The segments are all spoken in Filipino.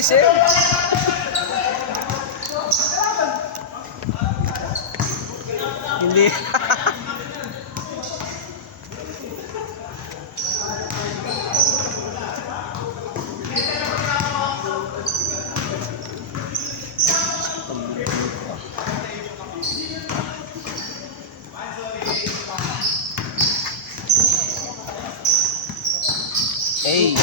SM. Hindi. Hey.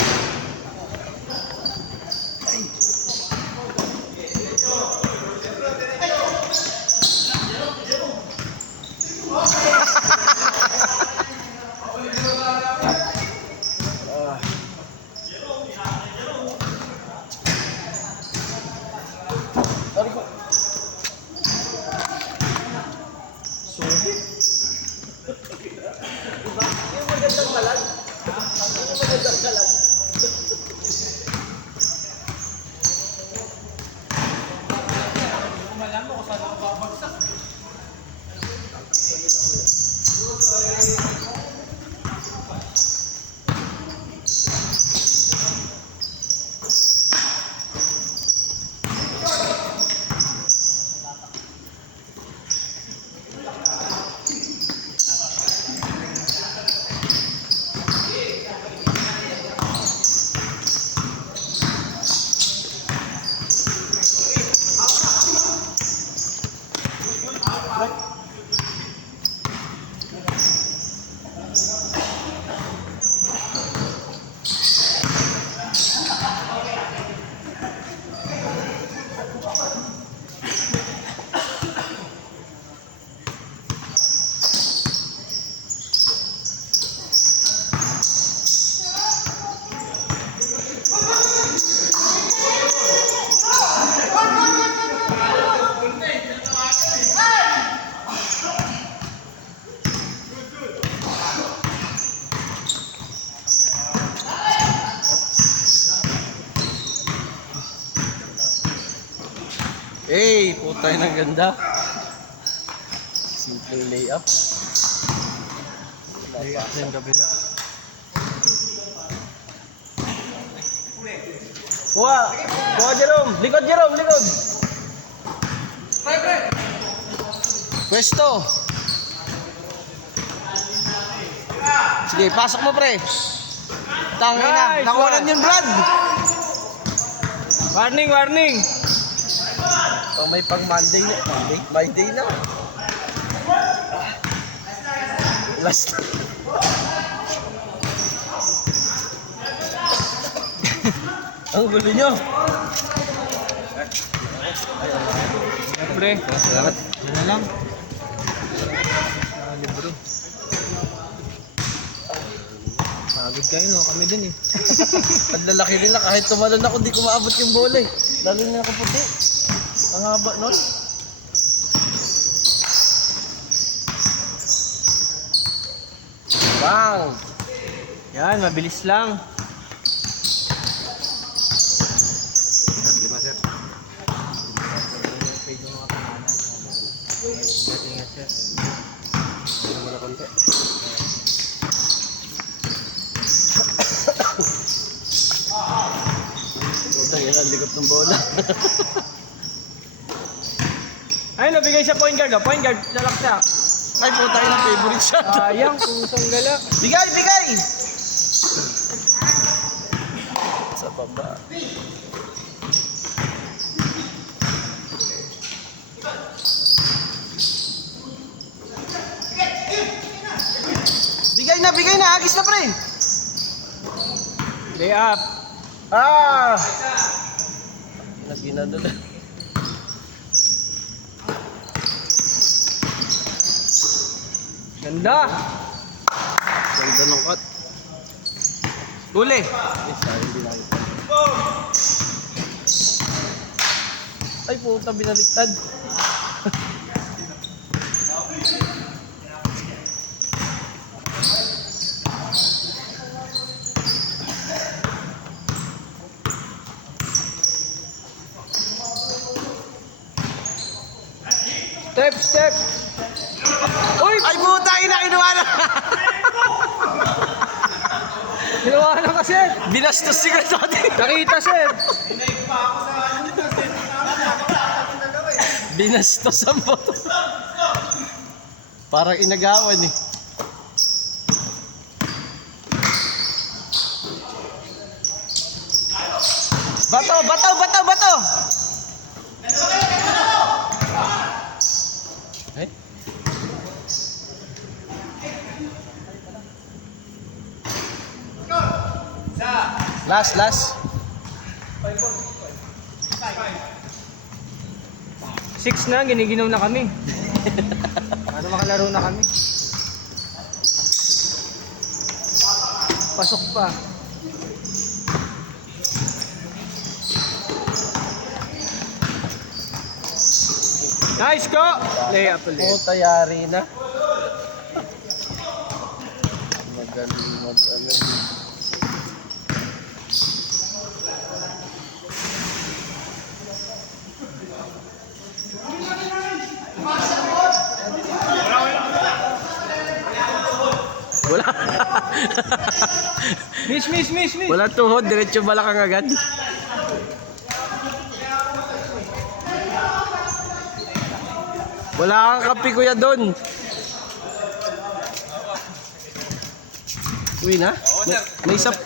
Hey, putay ng ganda. Simple layup. Layup sa kabila. Kuha! Kuha Jerome! Likod Jerome! Likod! Pwesto! Sige, pasok mo pre! Tangin na! Nakuhanan yun Brad! Warning, warning! Oh, may pang Monday na. Monday na. Last. Ang gulo nyo. Pre, Salamat. yan na lang. Libro. Pagod kayo no, kami din eh. Ang lalaki nila kahit tumalon ako hindi ko maabot yung bola eh. Lalo na ako puti. Ang haba nun. Bang! Yan, mabilis lang. Lima sir. Ingat sir. Ano mo na konti? Putang yan ang likot ng bola. Ay, nabigay siya point guard. Point guard, salaksak. Ay putang yan ang favorite shot. Sayang, kusang gala. Bigay! Bigay! Sa baba. Bigay na! Agis na pre! Lay up. Ah! Ginadala. Ganda. Ganda ng cut. Huli. Yes, hindi lang. Ay puta, binaliktad. Step. Uy! Ay puta, kinuha na! Ginawa na kasi. sir. Binastos si Kurt dati. Nakita, sir. Binastos ang boto. Parang inagawan eh. Bato, bato, bato, bato! Eh? Last. 6 na, giniginaw na kami. Para makalaro na kami. Pasok pa. Nice ko! Layup ulit. Puta, yari na. Magaling mag-ano. Wala. Miss. Wala tuhod, diretso balakang agad. Wala kang kape kuya doon. Uwi na?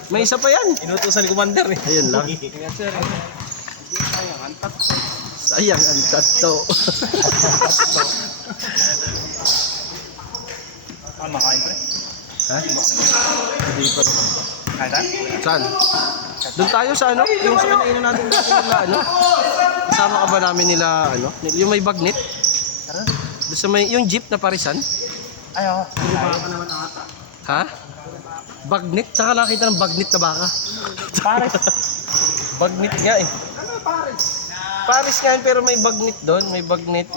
May isa pa yan. Inutusan ni Commander eh. Ayun lang. Ingat, sir. Sayang ang tato. Ano makain pre? Ha? Hindi pa naman. Kain tayo? Saan? Doon tayo sa ano? Yung sa kinainan natin dito nila ano? Kasama ka ba namin nila ano? Yung may bagnet? Doon sa may, yung jeep na parisan? Ay ako. Ha? Bagnet? Saka nakita ng bagnet na baka. Pares. Bagnet nga eh. Ano Paris? Paris nga yun, pero may bagnet doon. May bagnet,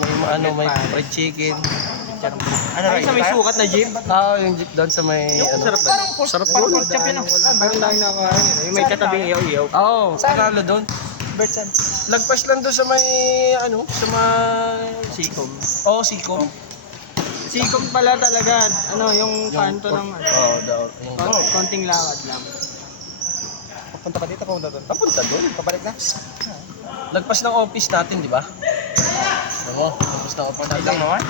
may fried chicken. Ano Ay, sa may sukat na jeep. Yung jeep doon sa may ano. Sarap Parang doon. pork chop yun. Parang dahil nakakain yun. Yung may katabing iyaw-iyaw. Oo, sakalo doon. Bertsan. Lagpas lang doon sa may ano, sa may Sikom. Sikom. Sikom pala talaga. Ano, yung kanto ng ano. Oo, daw. Konting lakad lang. Papunta ka dito, papunta doon. Papunta doon. Pabalik na. Lagpas ng office natin, di ba? Oo, lagpas ng office natin. Lang naman.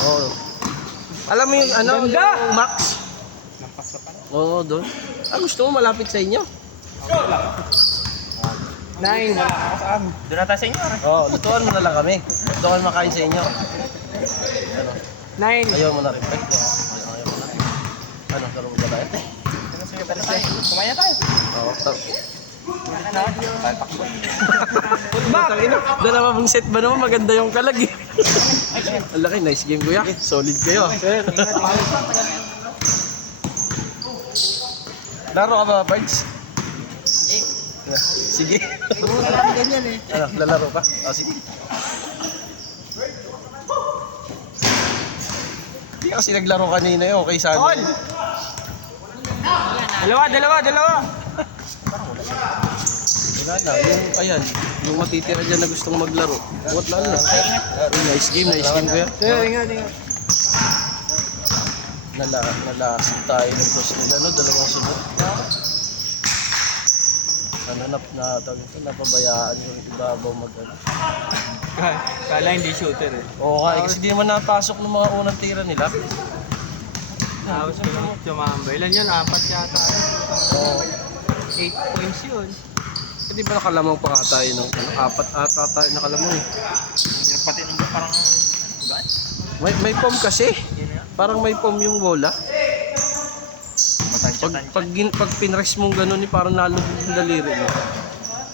Oo. Alam mo yung ano, Ganda! yung Max? Nampas ka pa. Oo, doon. Gusto mo malapit sa inyo? 9. Saan? Doon na tayo sa inyo. Oo, lutuan mo na lang kami. Lutuan makain sa inyo. Ano? 9. Ayaw mo na rin. Ayaw mo na. Ano, laro mo ba tayo? Sige, tayo tayo. Kumaya tayo. Oo, Ano? Palpakbo. Dala mong set ba naman? Maganda yung kalag eh. Ang laki, nice game kuya. Solid kayo. Sir, ingat. Laro ka ba, Bards? Sige. Ganyan eh. Ano, lalaro ka? Sige. Hindi kasi naglaro kanina yun, okay sana. On! Dalawa. Wala na, yung matitira dyan na gustong maglaro. Wala na. Nice game kuya. Sir, ingat. Nalasip tayo ng boss nila, no? Dalawang sunod. Napabayaan yung ibabaw mag-ano. Kala hindi shooter eh. Oo nga, kasi di naman napasok ng mga unang tira nila. Tapos tumambay. Ilan yun? 4 yata. Oo. 8 points yun. Di ba nakalamang pa nga tayo ng 4 ata tayo nakalamang eh. Pati nung parang... May foam kasi. Parang may foam yung bola. Pag pinress mong gano'n, parang nalubog yung daliri mo.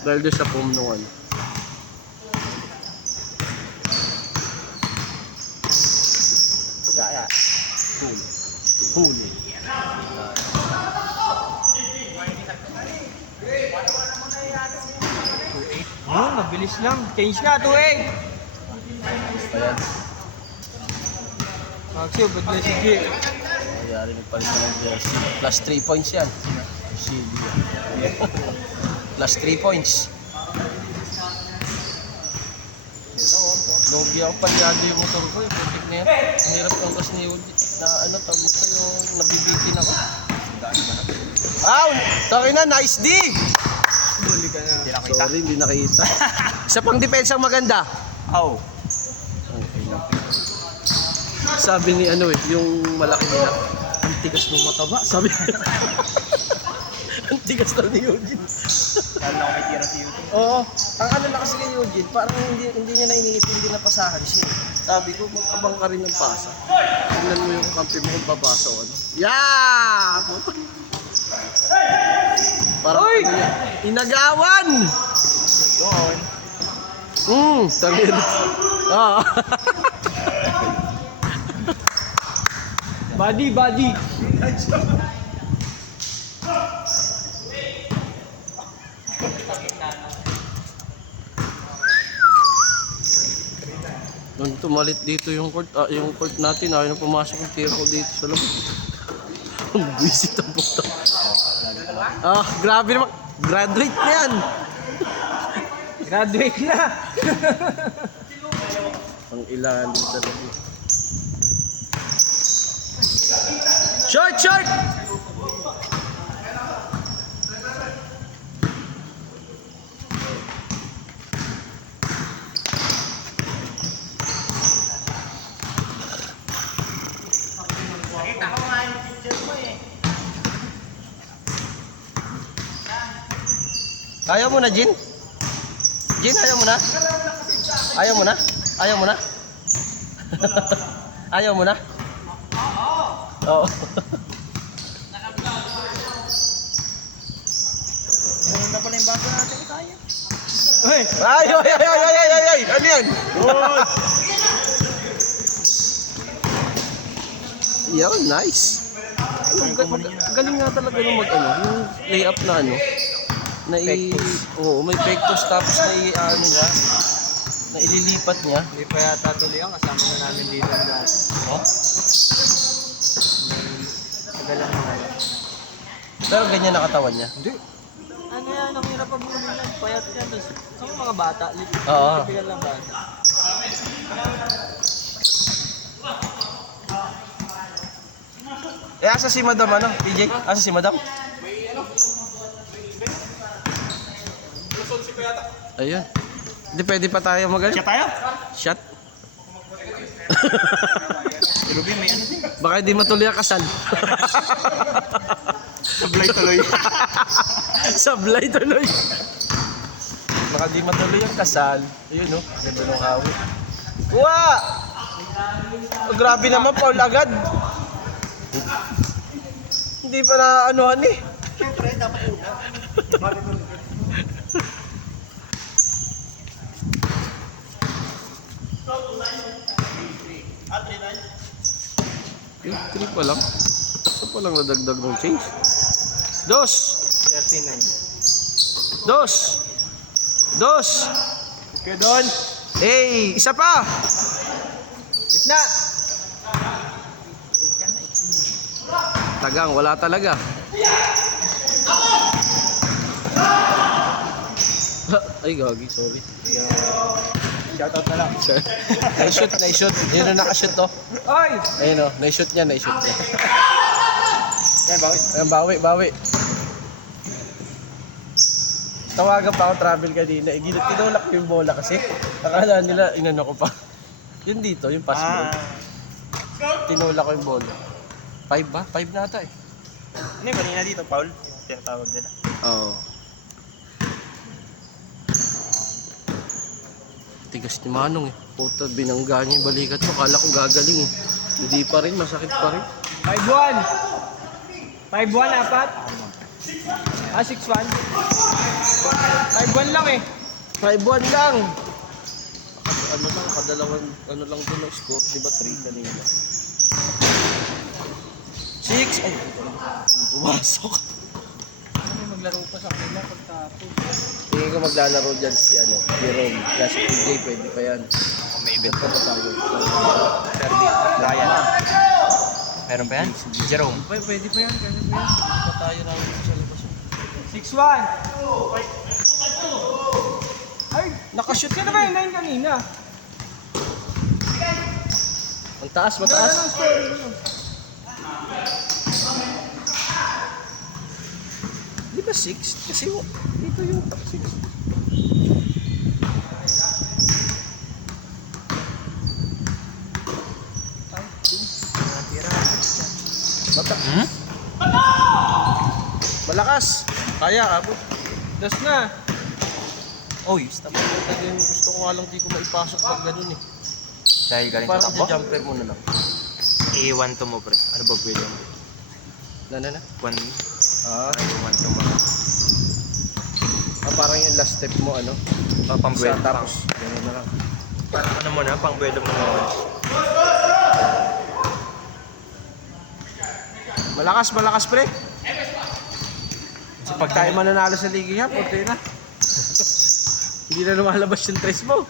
Dahil doon sa foam nung ano. Gaya. Huli. Oh, mabilis lang. Change na, 2-8. Ayan. Maxi, ba't na si G? Mayari nagpalit na ng jersey. Plus 3 points yan. CD. Plus 3 points. Logi ako palyado yung motor ko. Yung putik na yan. Ang hirap ng gas ni Udi. Na ano, tawag ko yung nabibitin ako. Ow! Taki na, nice D! Huli ka na. Hindi nakita. Sorry, hindi nakita. Isa pang depensang maganda. Oh. Sabi ni ano eh, yung malaki nila, ang tigas ng mataba. Sabi ang tigas daw ni Eugene. Lalo na kung may tira si YouTube. Oo. Ang ano na kasi kay Eugene, parang hindi niya naiinip, hindi napasahan siya. Sabi ko, mag-abang ka rin ng pasa. Tingnan mo yung kampi mo kung papasa o ano. Yeah! Parang Oy! ano yan, inagawan! Doon. Tangin. Ah. Body, body. Nung tumalit dito yung court natin, ayaw na pumasok yung tira ko dito sa loob. Ang visit ang puta. Grabe naman. Graduate na yan. Graduate na. Ang ilalim talaga. Short, short! Ayaw mo na, Jin? Jin, ayaw mo na? Ayaw mo na? Ayaw mo na? Ayaw mo na? Oo. Ganun na pala yung bago natin tayo. Uy! Ay! Ano yan? Yo, nice. Galing nga talaga nung yung layup na ano. Oo, may pectus tapos may niya, na ililipat niya. Hindi pa yata tuloy ang kasama na namin dito ang dati. Oh? Tagal lang naman. Pero ganyan nakatawan niya. Hindi. Ano yan, ang hirap pag bumili yan. Payat yan. Tapos, sa mga bata, Oo. typical lang bata. Asa si Madam PJ? Asa si Madam? Ayun. Hindi pwede pa tayo Siya tayo? Shot? Si Ruben may ano din. Baka hindi matuloy ang kasal. Sablay tuloy. Sablay tuloy. Baka di matuloy ang kasal. Ayun no, ganda ng hawi. Kuha! Grabe naman, Paul agad. Hindi pa na anuhan eh. Siyempre, dapat una. Trip pa lang. Isa pa lang nadagdag ng change. Dos! 39. Dos! Dos! Okay, doon. Hey! Isa pa! Gitna. Tagang, wala talaga. Ay, gagi, sorry. Shoutout na lang. Na-shoot. Yun na nakashoot to. Oy! Ayun o, na-shoot niya. Yan, bakit? Ayun, bawi. Tawagan pa ako travel kanina. Tinulak ko yung bola kasi. Akala nila, inano ko pa. Yun dito, yung pass ball. Tinulak ko yung bola. 5 ba? 5 na ata eh. Ano yung kanina dito, Paul? Yung tinatawag nila. Oo. Tigas ni Manong eh. Puta, binangga niya yung balikat ko. Kala ko gagaling eh. Hindi pa rin, masakit pa rin. 5-1. 5-1, apat. 6-1. 5-1 lang eh. 5-1 lang! Ano lang, kadalawang, ano lang din ang score. Diba 3 kanina? 6! Ay, pumasok. Maglaro pa sa kanila pagtapos. Tingin ko maglalaro dyan si Jerome. Kaya si PJ pwede pa yan. May event Pa ba tayo? Brian. Meron pa yan? Jerome. Pwede pa yan. Pa tayo namin sa labas. 6-1. Ay, nakashoot ka na ba yung 9 kanina? Ang taas, mataas. Ano ang story nyo? ba 6? Kasi dito yung top 6. Hmm? Malakas. Kaya abot. Dos na. Oy, stop. Gusto ko nga lang di ko maipasok pag ganun eh. Dahil galing sa Parang takbo. jumper muna lang. I-1 to mo, pre. Ano ba pwede mo? Na. 1, Ah, I-1 to mo. parang yung last step mo ano. Pang Sa buwelo. tapos. Ganun na lang. Parang ano mo na, pang buwelo mo na. Malakas pre. Pag tayo mananalo sa ligi nga, puti na. Hindi na lumalabas yung tres mo.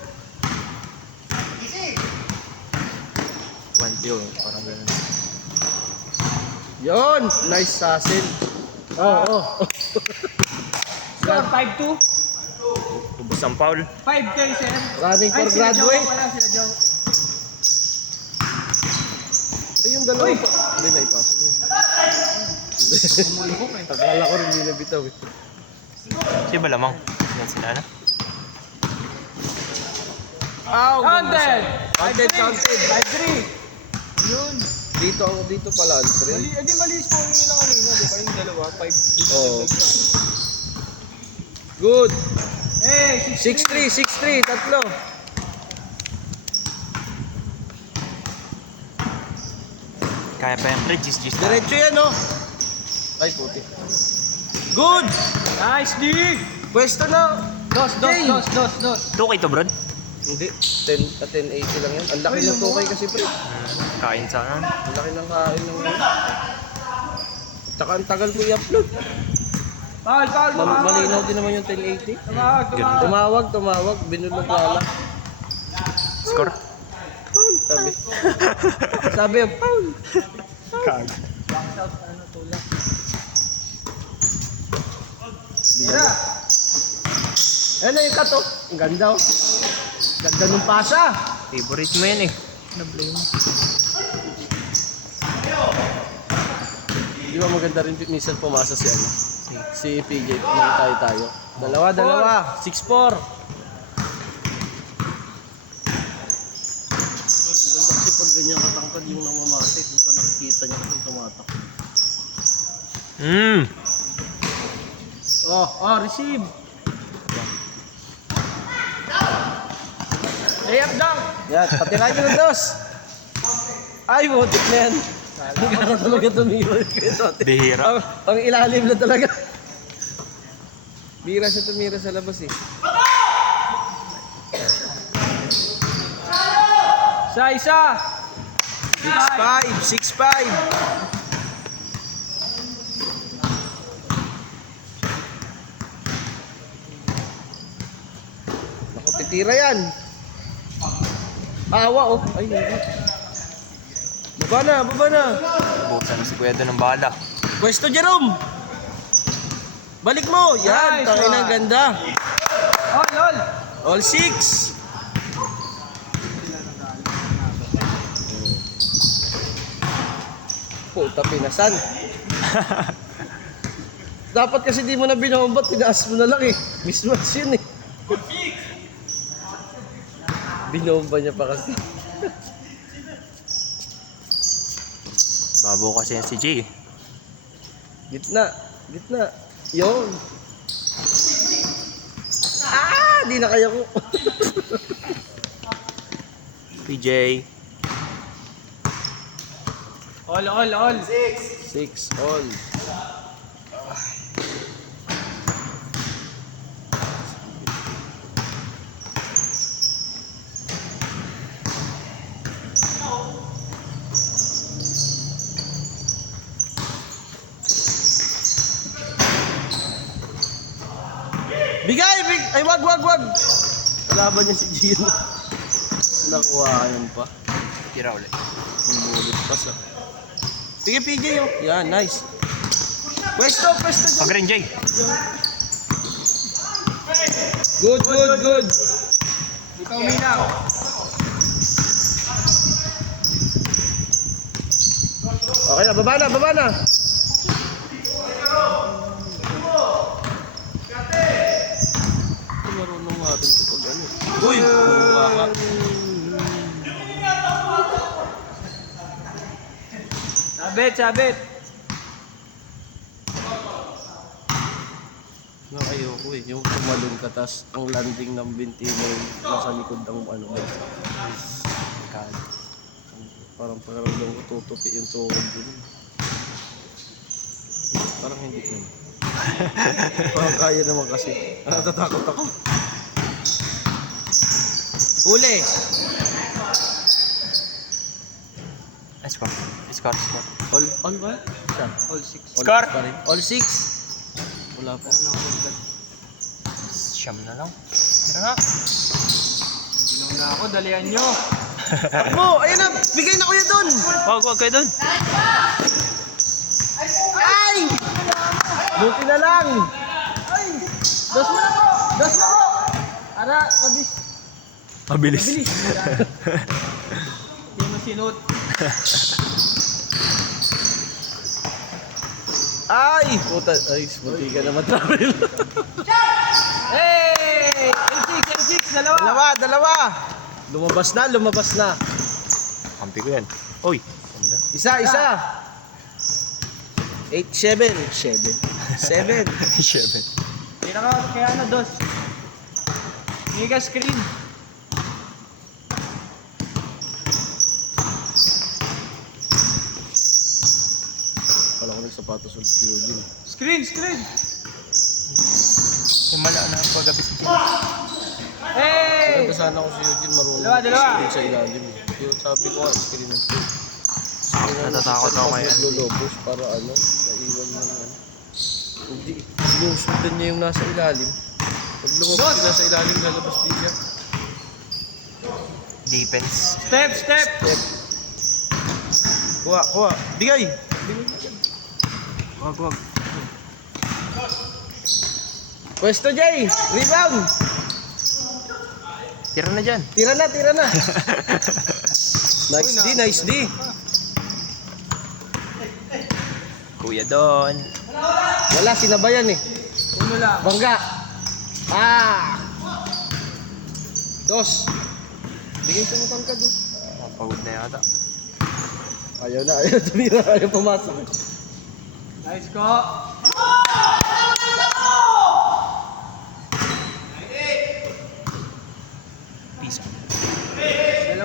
1 yun, parang gano'n. Yon, nice sasin. Oo. Score 5-2. Ubus ang foul. 5K, sir. Running for sila Joe graduate. pala, sila Joe. Ay, yung dalawa pa. Hindi, naipasok mo. Umulbok eh. Akala ko rin hindi nabitaw eh. Siya ba lamang? Yan sila na. Ow! Counted! Counted. 5-3. Yun. Dito pala, Andre. Mali score nila kanina, di ba? Yung dalawa, 5. Oo. Good. Hey, 6-3, tatlo. Kaya pa yan, pre. Gis. Diretso yan, oh. Ay, puti. Good! Nice, D! Pwesto na. Dos. 2K to, brad. Hindi, 1080 lang yan. Ang laki ng tukay kasi, pre. Kain sana. Ang laki ng kain ng... Tsaka ang tagal ko i-upload. Paul, Malinaw din naman yung 1080. Tumawag. Tumawag. Binulog wala. Score? Paul, sabi. Sabi, Paul. Kag. Mira! Ano yung kato? Ang ganda, oh. Ganda nung pasa. Favorite mo yan eh. Na-blame mo. Di ba maganda rin minsan pumasa si ano? Si PJ. Nung tayo. Dalawa. 6-4. Ganda kasi pag ganyan katangkad yung namamati. Punta nakikita niya kung tumatak. Receive. Layup down! Yan, patirahin nyo ng dos. Ay, butik na yan. Hindi ka na talaga tumira. Bihira. Ang ilalim na talaga. Bira siya tumira sa labas eh. Isa! 6-5. Naku, titira yan. Awa oh. Ay, hindi. Baba na. Busan na si Kuya doon ng bala. Pwesto, Jerome. Balik mo. Yan, Nice tangin one. ang ganda. All! All 6. Puta, pinasan. Dapat kasi di mo na binombat, tinaas mo na lang eh. Mismatch yun eh. Binomba niya pa kasi. Babo kasi yan si Jay. Gitna. Yun. Di na kaya ko. PJ. All! 6 all. Bigay! Ay, wag! Laban niya si Gino. Nakuha yan pa. Tira ulit. Ang bulit pa sa. Sige, PJ, oh. Yan, nice. Pwesto. Pag-rin, Jay. Good. Ikaw, Minaw. Okay na, baba na. Uy! Buka ka. Sabit. No, ayoko eh. Yung tumalon ka, tas ang landing ng binti mo nasa likod ng ano ba? Parang pakiramdam ko tutupi yung tuhod dun. Parang hindi ko. Parang kaya naman kasi. Natatakot ako. Huli! Score. All ba? Siya. All 6. Score! Pa rin. All 6? Wala pa. Siyam na lang. Tira nga. Ginaw na ako, dalian nyo. Mo! Ayun na! Bigay na kuya dun! Wag kayo dun. Ay! Buti na lang! Dos na ako! Ara, kabis. Mabilis. Hindi mo sinut. Ay! Puta! Ay, buti ka naman travel. Hey! L6, Dalawa! Lumabas na. Kampi ko yan. Uy. Ganda. Isa! 8, 7. 7. 7. Tira ka, kaya na dos. Hindi ka screen. Kala ko nagsapatos ulit si Eugene. Screen! Himala na ang paggabi sa Jim. Hey! Kaya sana ko si Eugene marunong Dalawa. screen sa ilalim. Yung sabi ko nga, screen ng screen. Natatakot ako kaya. Maglulobos para ano, naiwan mo yan. Hindi, lusundan niya yung nasa ilalim. Pag lumabas yung nasa ilalim, lalabas din siya. Defense. Step! Kuha. Bigay! Wag. Pwesto Jay! Rebound! Tira na dyan. Tira na! Nice D! Kuya Don. Wala, sinabayan eh. Uno lang. Bangga! 2! Bigay sa mutang ka doon. Pagod na yata. Ayaw tumira, ayaw pumasok. Nice ko. Peace.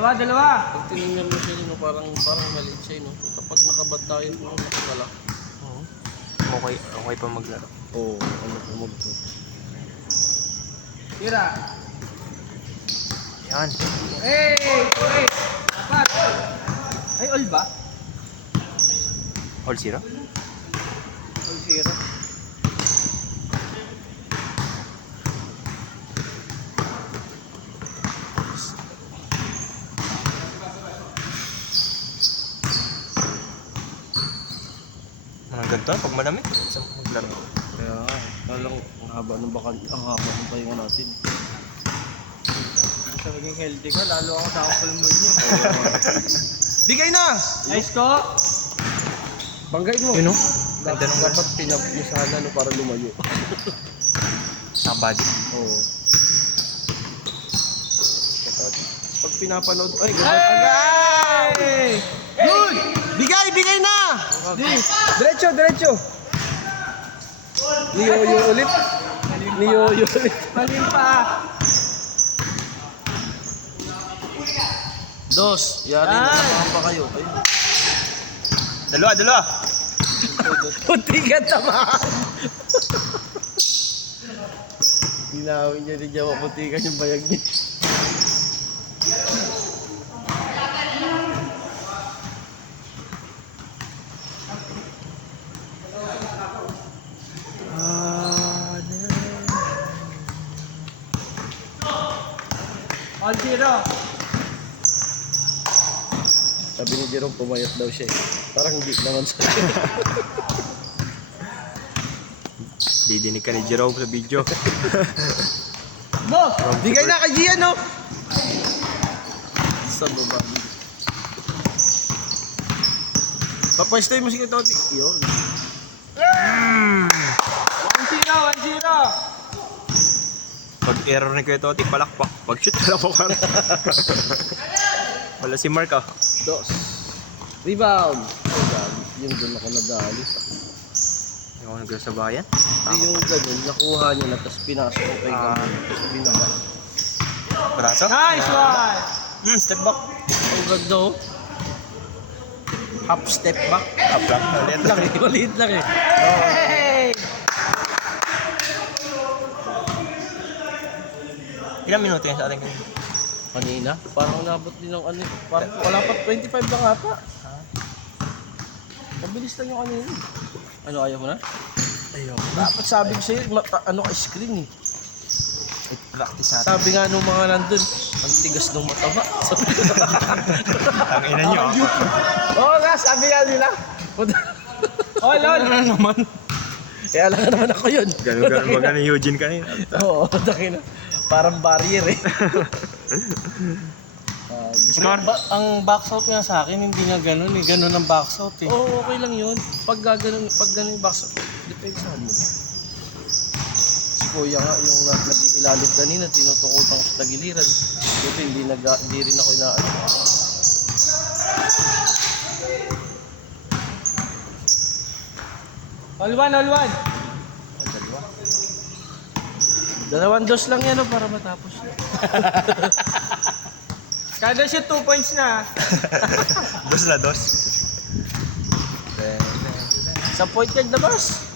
Dalawa. Pag tinignan mo siya, no, parang maliit siya, no? Kapag nakabad tayo, nakabala. Oo. Okay pa maglaro. Oo, ano po to. Tira. Yan. Hey! Apat. Ay, all ba? All 0. All 0. Ang ganito pag malamig. Saan maglaro? Kaya nga, talang ang haba ng pahinga natin. Sa maging healthy ko, lalo ako sa pulmonya. Bigay na! Nice ko. Banggain mo. Yun o. Ganda nung dapat pinap niyo sana no, para lumayo. Sa body. Oo. Pag pinapanood, ay, ganda. Hey! Good! Bigay na! Diretso! Niyoyo ulit. Malim pa. Dos, yari na naman pa kayo. Ayun. Dalawa. Puti ka tamaan! Ginawin niya din niya maputikan yung bayag niya. All 0. Sabi ni Jerome, pumayat daw siya eh. Parang hindi naman sa Didinig ka ni Jerome sa video. Mo! bigay na kay Gian, no? Sa baba. Papwesto yung musika Toti. Yun. 1-0. Pag error ni Kuya Toti, palakpak. Pag shoot, palakpak. Wala si Mark ah. Dos. Rebound. Yung doon ako nadali. Hindi ako nagano sa bayan. Hindi yung ganun, nakuha niya na, tapos pinasok ko kay Ah. Gamon. Tapos binaba. Braso? Nice one! Step back. Ang ganda oh. Half step back. Up lang. Ulit. Lang eh, maliit lang eh. Hey! Ilang minuto yan sa ating kanina? Kanina, parang nabot din ng ano, parang wala pa 25 lang ata. Mabilis lang yung kanina. Ano, ayaw mo na? Ayaw. Dapat sabi ko sa'yo, ano ka screen eh. Practice natin. Sabi nga nung mga nandun, ang tigas ng mataba. Sabi ko, Ang ina nyo ah. oo nga, sabi nga nila. Oh, lol! Ano naman? Eh, alam nga naman ako yun. Ganun ba ni Eugene kanina? Oo, takin na. Parang barrier eh. Score? Ang box out nga sa akin, hindi nga ganun eh. Ganun ang box out eh. Oo, okay lang yun. Pag ganun yung box, depensahan mo. Si Kuya nga, yung nag-ilalim kanina, tinutukutan ko sa tagiliran. Buti hindi rin ako inaano. All one, all one! Dalawang dos lang yan para matapos na. Kada shoot 2 points na. Dos na dos. Sa point guard na boss.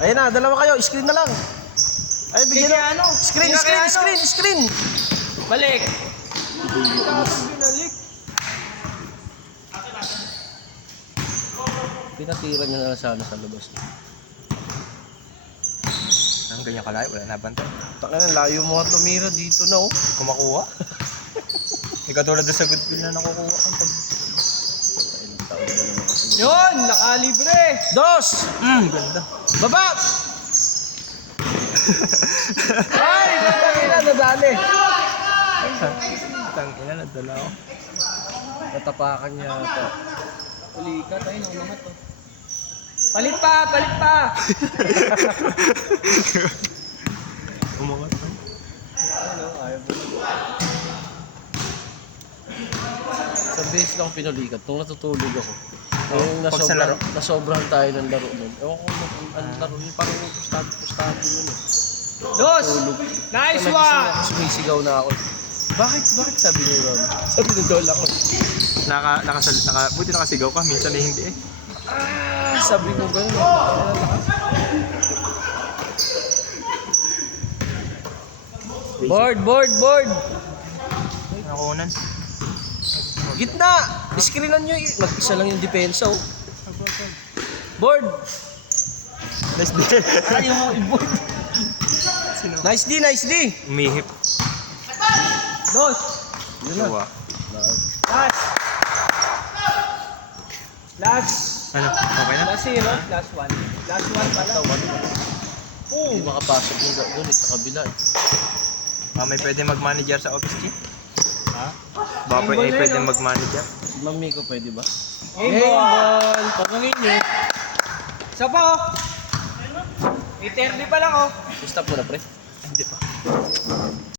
Ayun na, dalawa kayo, screen na lang. Ay, bigyan Sige, na. ano? Screen, Sige, screen, ano? screen, screen. Balik! Binalik. Pinatira niya na lang sana sa labas. Ang ganyan kalayo, wala nabantay. Takinan, layo mo nga tumira dito na oh. Kumakuha. Hindi katulad doon sa good feel na nakukuha kang pag... Ilang taon ba naman kasi. Yun! Nakalibre! Dos! Ganda. Baba! Ay! Tangina, nadali. Tangina, nadala ako. Natapakan niya ito. Uli ka tayo, naman to. Palit pa! Palit pa! Umangat na. Ano, ayaw mo. Sa base lang pinulikat. Nung natutulog ako. Yung pag sa laro? nasobrahan tayo ng laro nun. Ewan ko ang laro yun. Parang pustado yun eh. Dos! Nice one! Sumisigaw na ako. Bakit sabi niyo yun? Sabi ng Lola ko. Buti nakasigaw ka, minsan eh hindi eh. Sabi ko gano'n. Board! Nakunan. Gitna! Screenan nyo. Mag-isa lang yung depensa oh. Board! Nice day. Ayaw mo i-board. Nice D! Umihip. Dos! Yun na. Diba? Last! Last! Ano? Okay na? Last zero, last one. Last one pala. Hindi makapasok yung doon eh, sa kabila eh. May pwede mag-manager sa office key? Ha? Baka Game ball na pwede yun, no? mag-manager? Ma'am Miko, pwede ba? Game ball! Pagangin nyo. Isa pa oh! 8:30 pa lang oh! Stop mo na pre. Hindi pa.